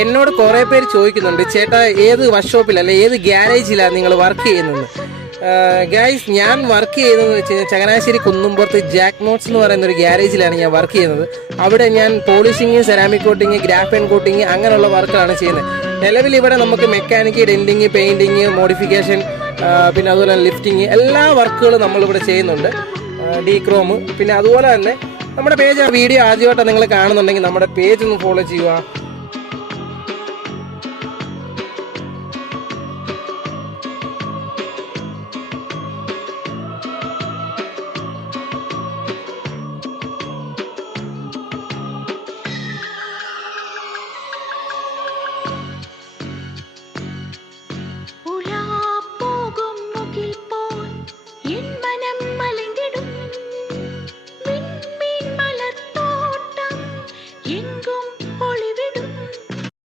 എന്നോട് കുറേ പേര് ചോദിക്കുന്നുണ്ട്, ചേട്ടാ ഏത് വർക്ക്ഷോപ്പിലല്ല ഏത് ഗ്യാരേജിലാണ് നിങ്ങൾ വർക്ക് ചെയ്യുന്നത്? ഗൈസ്, ഞാൻ വർക്ക് ചെയ്യുന്നതെന്ന് വെച്ച് കഴിഞ്ഞാൽ ചങ്ങനാശ്ശേരി കുന്നുംപുറത്ത് ജാക്ക് നോട്ട്സ് എന്ന് പറയുന്ന ഒരു ഗ്യാരേജിലാണ് ഞാൻ വർക്ക് ചെയ്യുന്നത്. അവിടെ ഞാൻ polishing, ceramic coating, graphene coating അങ്ങനെയുള്ള വർക്കാണ് ചെയ്യുന്നത്. നിലവിൽ ഇവിടെ നമുക്ക് മെക്കാനിക്ക്, ഡെൻറ്റിങ്, പെയിൻറ്റിങ്, മോഡിഫിക്കേഷൻ, പിന്നെ അതുപോലെ ലിഫ്റ്റിങ് എല്ലാ വർക്കുകളും നമ്മളിവിടെ ചെയ്യുന്നുണ്ട്. ഡീക്രോം. പിന്നെ അതുപോലെ തന്നെ നമ്മുടെ പേജ്, വീഡിയോ ആദ്യമായിട്ടാണ് നിങ്ങൾ കാണുന്നുണ്ടെങ്കിൽ നമ്മുടെ പേജ് ഒന്ന് ഫോളോ ചെയ്യുക.